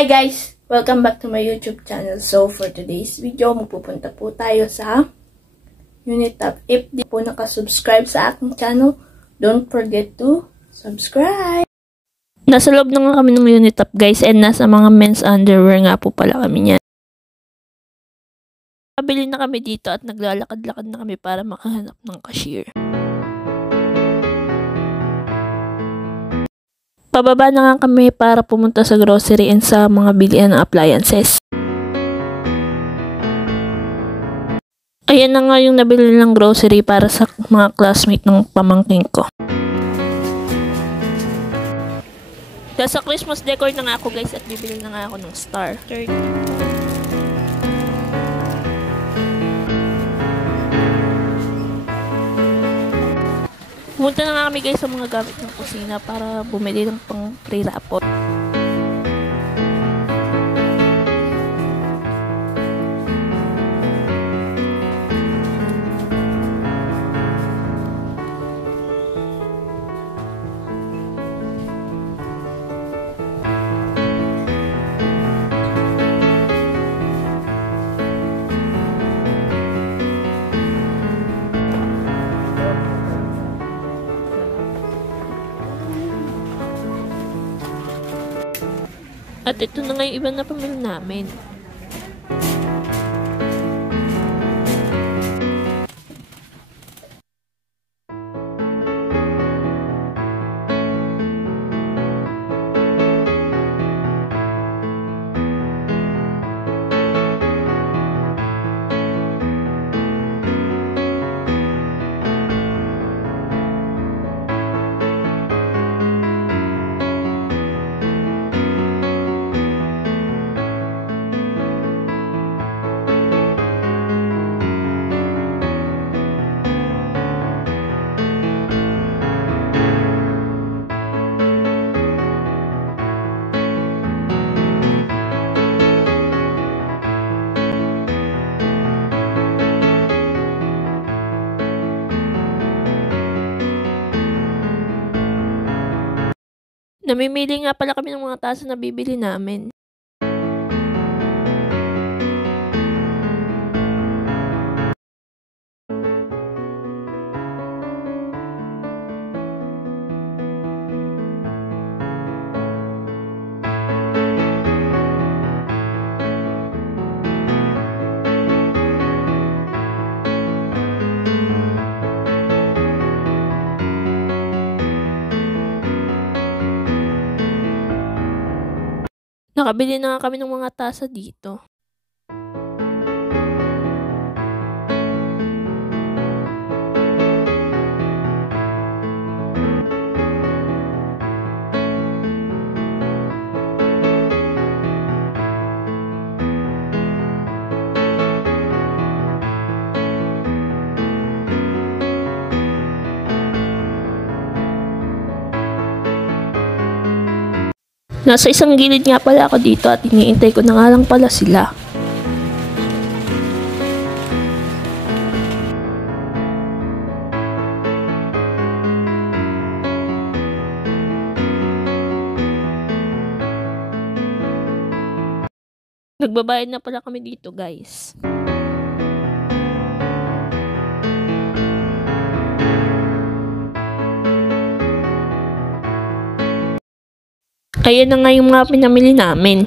Hi guys! Welcome back to my YouTube channel. So for today's video, magpupunta po tayo sa Unitap. If di po nakasubscribe sa aking channel, don't forget to subscribe! Nasa loob na nga kami ng Unitap guys, and nasa mga men's underwear nga po pala kami niyan. Nabili na kami dito at naglalakad-lakad na kami para makahanap ng cashier. Pababa na nga kami para pumunta sa grocery and sa mga bilihan ng appliances. Ayan na nga yung nabili ng grocery para sa mga classmate ng pamangking ko. Sa Christmas decor na nga ako guys at bibili na nga ako ng star. Pumunta na nga kami guys sa mga gamit ng kusina para bumili ng pang pre-rapot. At ito na nga yung iba na pamilya namin. Namimili nga pala kami ng mga tasa na bibili namin. Nakabili na nga kami ng mga tasa dito. Nasa isang gilid nga pala ako dito at iniintay ko na nga lang pala sila. Nagbabayad na pala kami dito guys. Ayan na nga yung mga pinamili namin.